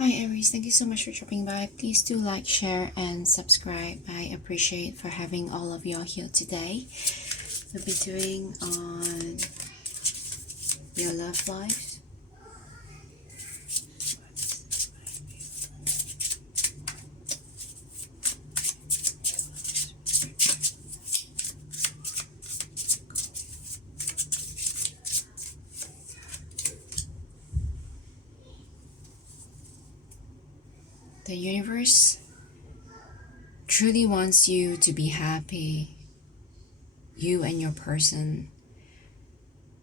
Hi Aries, thank you so much for dropping by. Please do like, share, and subscribe. I appreciate for having all of y'all here today. We'll be doing on your love life. The universe truly wants you to be happy, you and your person.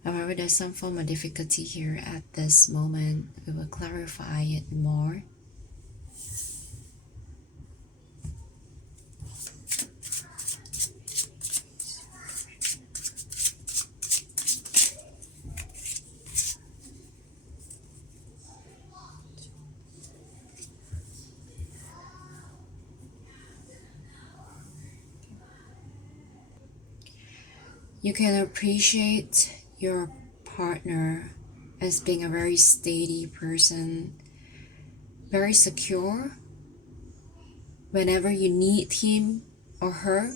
However, there's some form of difficulty here at this moment. We will clarify it more. You can appreciate your partner as being a very steady person, very secure. Whenever you need him or her,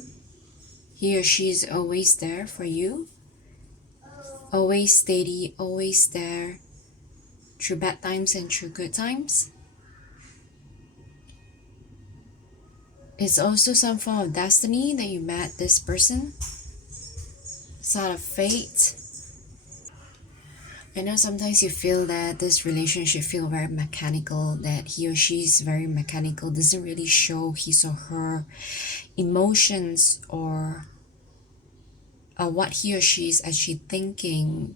he or she is always there for you. Always steady, always there, through bad times and through good times. It's also some form of destiny that you met this person. Sort of fate. I know sometimes you feel that this relationship feel very mechanical, that he or she is very mechanical, doesn't really show his or her emotions or what he or she is actually thinking.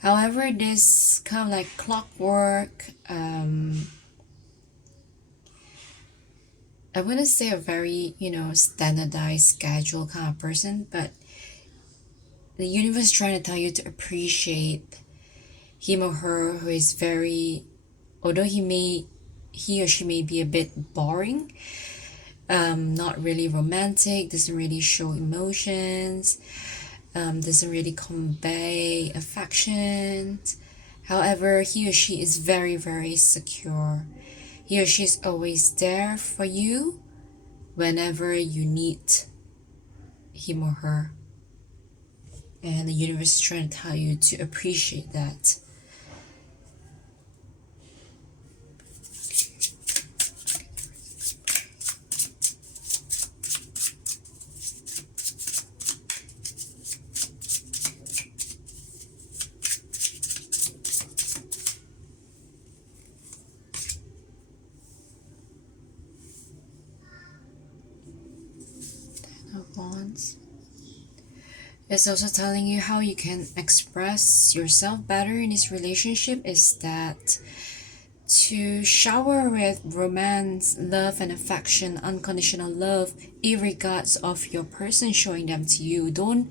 However, this kind of like clockwork, I wouldn't say a very, standardized schedule kind of person, but the universe is trying to tell you to appreciate him or her who is very, although he or she may be a bit boring, not really romantic, doesn't really show emotions, doesn't really convey affection. However, he or she is very, very secure. He or she is always there for you whenever you need him or her. And the universe is trying to tell you to appreciate that. Ten of Wands. It's also telling you how you can express yourself better in this relationship is that to shower with romance, love and affection, unconditional love, irregardless of your person showing them to you. Don't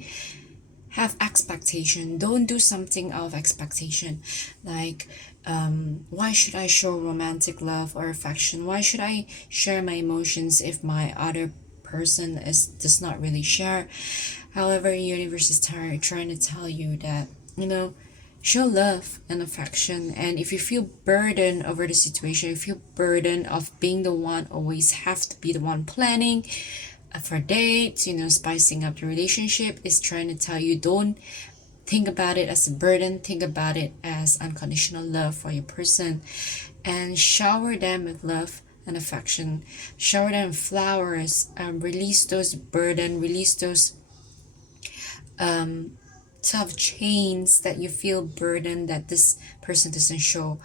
have expectation. Don't do something out of expectation. Like, why should I show romantic love or affection? Why should I share my emotions if my other person does not really share? However, universe is trying to tell you that, show love and affection. And if you feel burdened over the situation, if you feel burdened of being the one, always have to be the one planning for dates, spicing up the relationship, is trying to tell you don't think about it as a burden, think about it as unconditional love for your person, and shower them with love and affection. Shower them with flowers, release those burden, release those tough chains that you feel burdened that this person doesn't show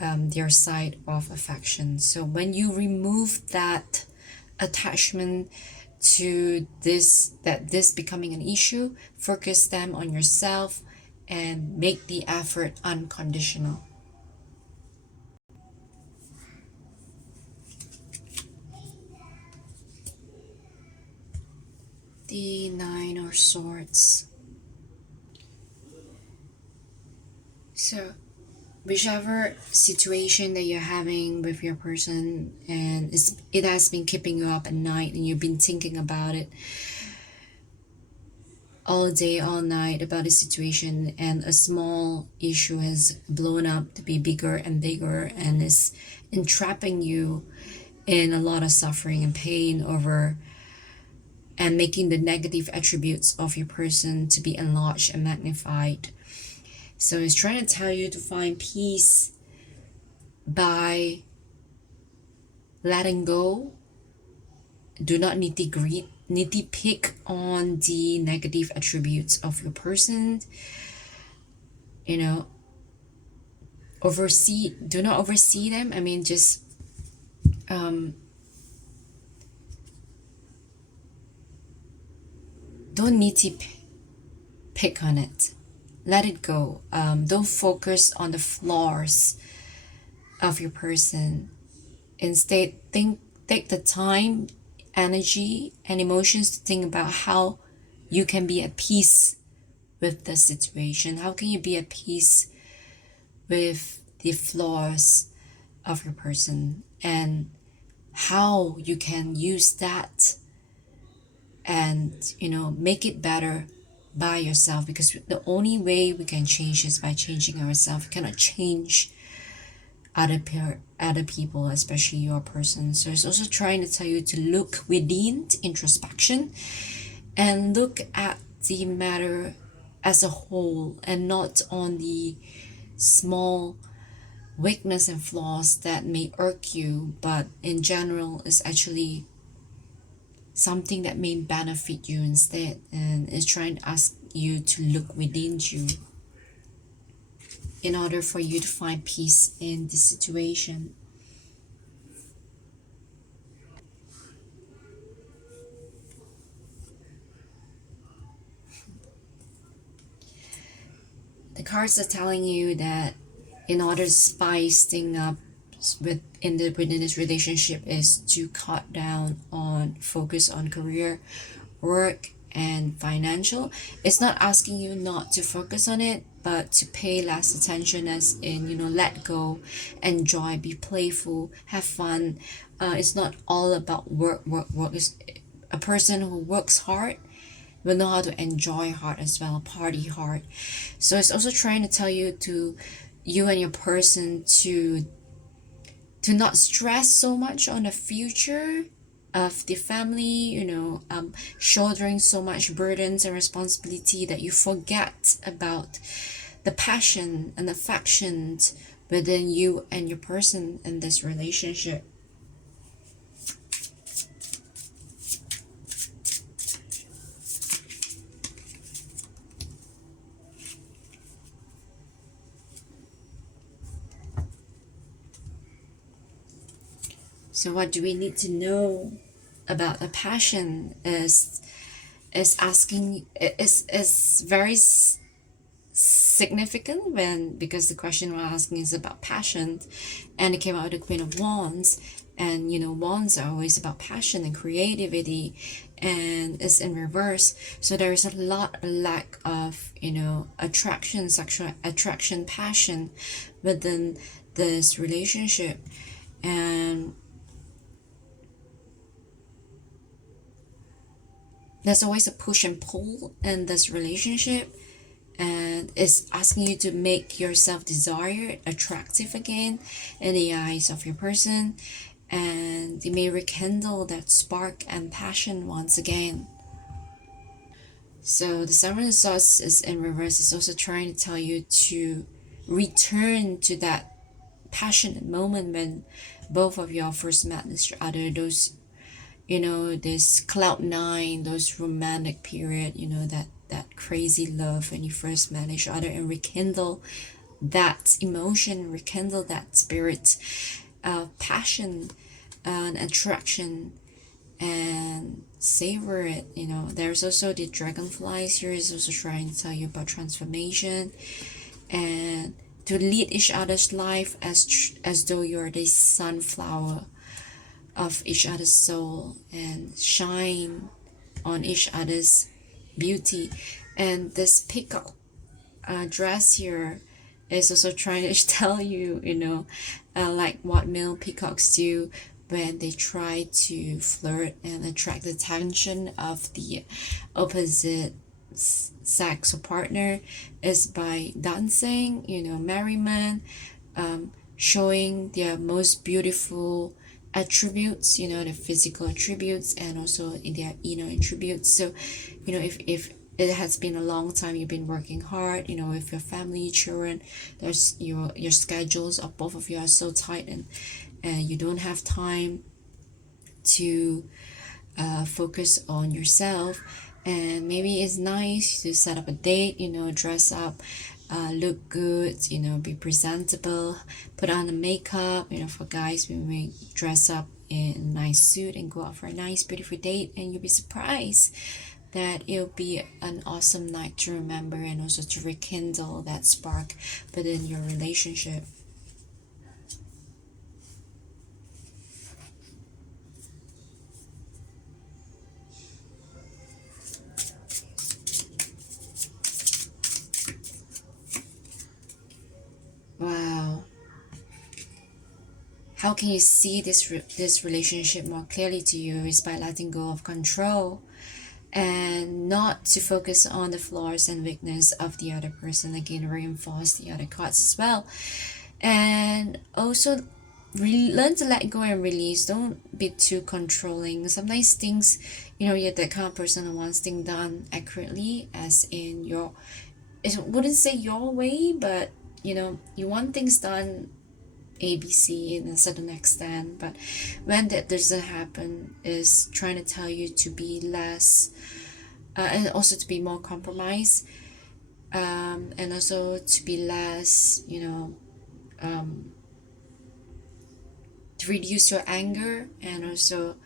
their side of affection. So when you remove that attachment to this becoming an issue, focus them on yourself and make the effort unconditional. The Nine of Swords. So whichever situation that you're having with your person and it has been keeping you up at night and you've been thinking about it, all day, all night about a situation, and a small issue has blown up to be bigger and bigger and is entrapping you in a lot of suffering and pain over, and making the negative attributes of your person to be enlarged and magnified. So it's trying to tell you to find peace by letting go. Do not nitty pick on the negative attributes of your person. You know, do not oversee them. I mean, just don't nitty pick on it. Let it go. Don't focus on the flaws of your person. Instead, take the time, energy, and emotions to think about how you can be at peace with the situation. How can you be at peace with the flaws of your person, and how you can use that and make it better by yourself, because the only way we can change is by changing ourselves. We cannot change other people, especially your person. So it's also trying to tell you to look within, introspection, and look at the matter as a whole and not on the small weakness and flaws that may irk you, but in general is actually something that may benefit you instead, and is trying to ask you to look within you in order for you to find peace in this situation. The cards are telling you that in order to spice things up within this relationship is to cut down on focus on career, work, and financial. It's not asking you not to focus on it, but to pay less attention, as in let go, enjoy, be playful, have fun. It's not all about work. Is a person who works hard will know how to enjoy hard as well, party hard. So it's also trying to tell you and your person to not stress so much on the future of the family, shouldering so much burdens and responsibility that you forget about the passion and affections within you and your person in this relationship. So what do we need to know about the passion is asking is very significant, because the question we're asking is about passion, and it came out the Queen of Wands, and wands are always about passion and creativity, and it's in reverse. So there is a lack of attraction, sexual attraction, passion within this relationship. And there's always a push and pull in this relationship, and it's asking you to make yourself desired, attractive again in the eyes of your person, and you may rekindle that spark and passion once again. So the Seven of Swords is in reverse. It's also trying to tell you to return to that passionate moment when both of y'all first met each other. Those this cloud nine, those romantic period, that crazy love when you first met each other, and rekindle that emotion, rekindle that spirit of passion and attraction, and savor it. There's also the dragonflies here, is also trying to tell you about transformation, and to lead each other's life as though you're the sunflower of each other's soul, and shine on each other's beauty. And this peacock dress here is also trying to tell you, like what male peacocks do when they try to flirt and attract the attention of the opposite sex or partner is by dancing, merriment, showing their most beautiful attributes, the physical attributes, and also in their inner attributes. So, if it has been a long time you've been working hard, with your family, children, there's your schedules of both of you are so tight, and you don't have time to focus on yourself. And maybe it's nice to set up a date, dress up, look good, be presentable, put on the makeup. For guys, we may dress up in a nice suit and go out for a nice beautiful date, and you'll be surprised that it'll be an awesome night to remember, and also to rekindle that spark within your relationship. Wow. How can you see this relationship more clearly to you is by letting go of control, and not to focus on the flaws and weakness of the other person. Again, reinforce the other cards as well. And also learn to let go and release. Don't be too controlling. Sometimes things, you're that kind of person who wants things done accurately, as in I wouldn't say your way, but you want things done ABC in a certain extent. But when that doesn't happen, is trying to tell you to be less, and also to be more compromised, and also to be less, to reduce your anger, and also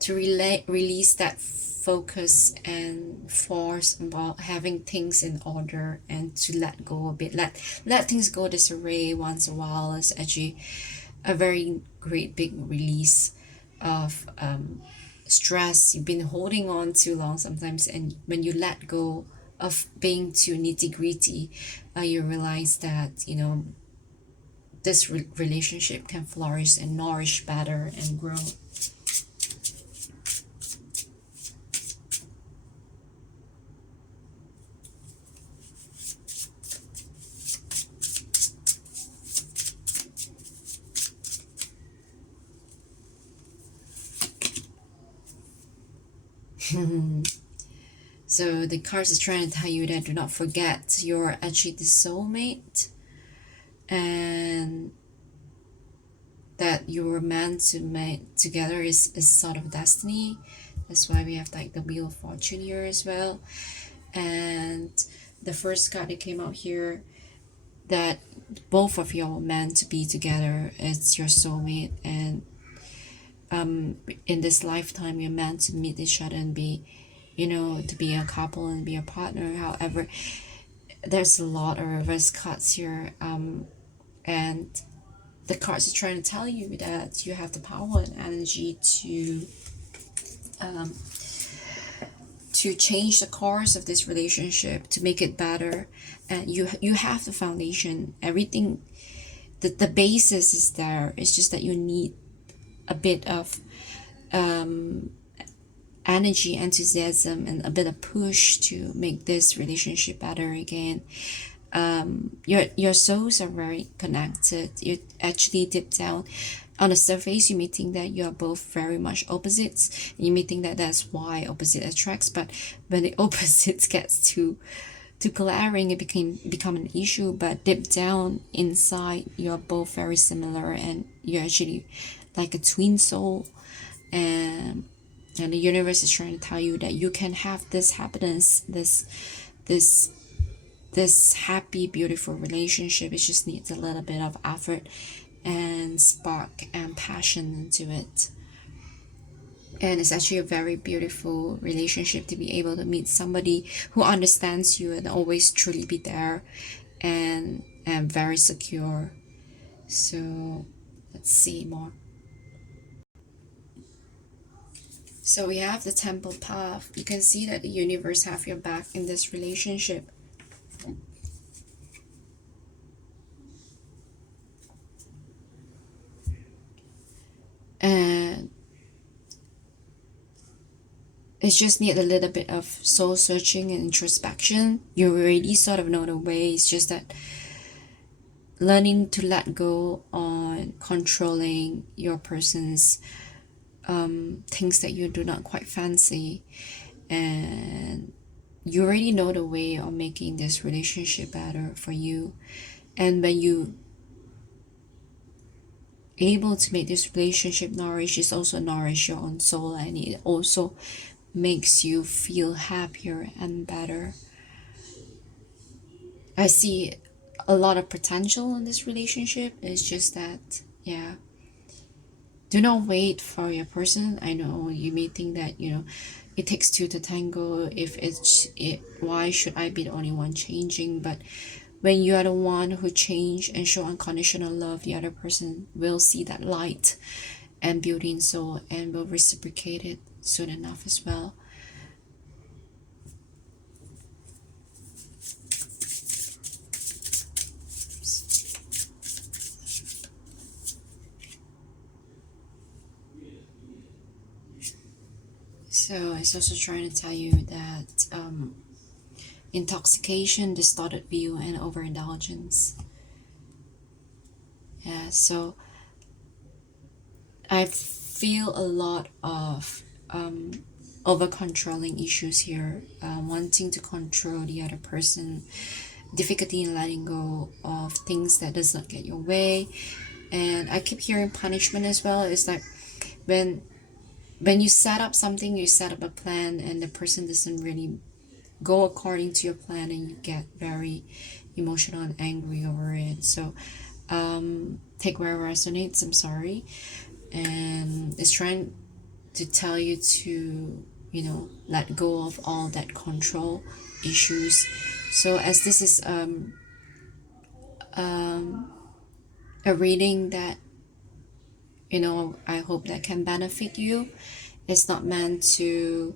to release that focus and force about having things in order, and to let go a bit, let things go disarray once in a while is actually a very great big release of stress you've been holding on too long sometimes. And when you let go of being too nitty gritty, you realize that this relationship can flourish and nourish better and grow. So the cards are trying to tell you that do not forget you're actually the soulmate, and that you were meant to make together is sort of destiny. That's why we have like the Wheel of Fortune here as well. And the first card that came out here, that both of you are meant to be together. It's your soulmate, and in this lifetime you're meant to meet each other and be, to be a couple and be a partner. However, there's a lot of reverse cards here, and the cards are trying to tell you that you have the power and energy to change the course of this relationship, to make it better. And you have the foundation, everything, the basis is there. It's just that you need a bit of energy, enthusiasm, and a bit of push to make this relationship better again. Your souls are very connected. You actually, deep down on the surface, you may think that you are both very much opposites, and you may think that that's why opposite attracts. But when the opposites gets too glaring, it become an issue. But deep down inside, you are both very similar, and you're actually like a twin soul. And the universe is trying to tell you that you can have this happiness, this happy, beautiful relationship. It just needs a little bit of effort and spark and passion into it. And it's actually a very beautiful relationship to be able to meet somebody who understands you and always truly be there, and very secure. So let's see more. So we have the Temple path. You can see that the universe have your back in this relationship. And It just need a little bit of soul searching and introspection. You already sort of know the way. It's just that learning to let go on controlling your person's things that you do not quite fancy, and you already know the way of making this relationship better for you. And when you able to make this relationship nourish, is also nourish your own soul, and it also makes you feel happier and better. I see a lot of potential in this relationship. It's just that, yeah, do not wait for your person. I know you may think that, it takes two to tango. If why should I be the only one changing? But when you are the one who change and show unconditional love, the other person will see that light and beauty in soul and will reciprocate it soon enough as well. So it's also trying to tell you that intoxication, distorted view, and overindulgence. Yeah, so I feel a lot of over controlling issues here, wanting to control the other person, difficulty in letting go of things that does not get your way. And I keep hearing punishment as well. It's like when you set up something, you set up a plan, and the person doesn't really go according to your plan, and you get very emotional and angry over it. So take where it resonates. I'm sorry. And it's trying to tell you to, let go of all that control issues. So as this is a reading that, I hope that can benefit you. It's not meant to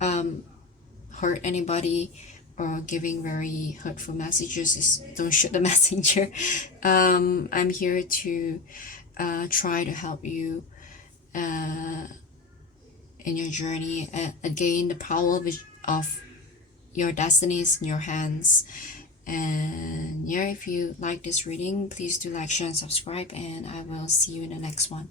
hurt anybody or giving very hurtful messages. Don't shoot the messenger. I'm here to try to help you in your journey. Again, the power of your destiny is in your hands. And yeah, if you like this reading, please do like, share, and subscribe, and I will see you in the next one.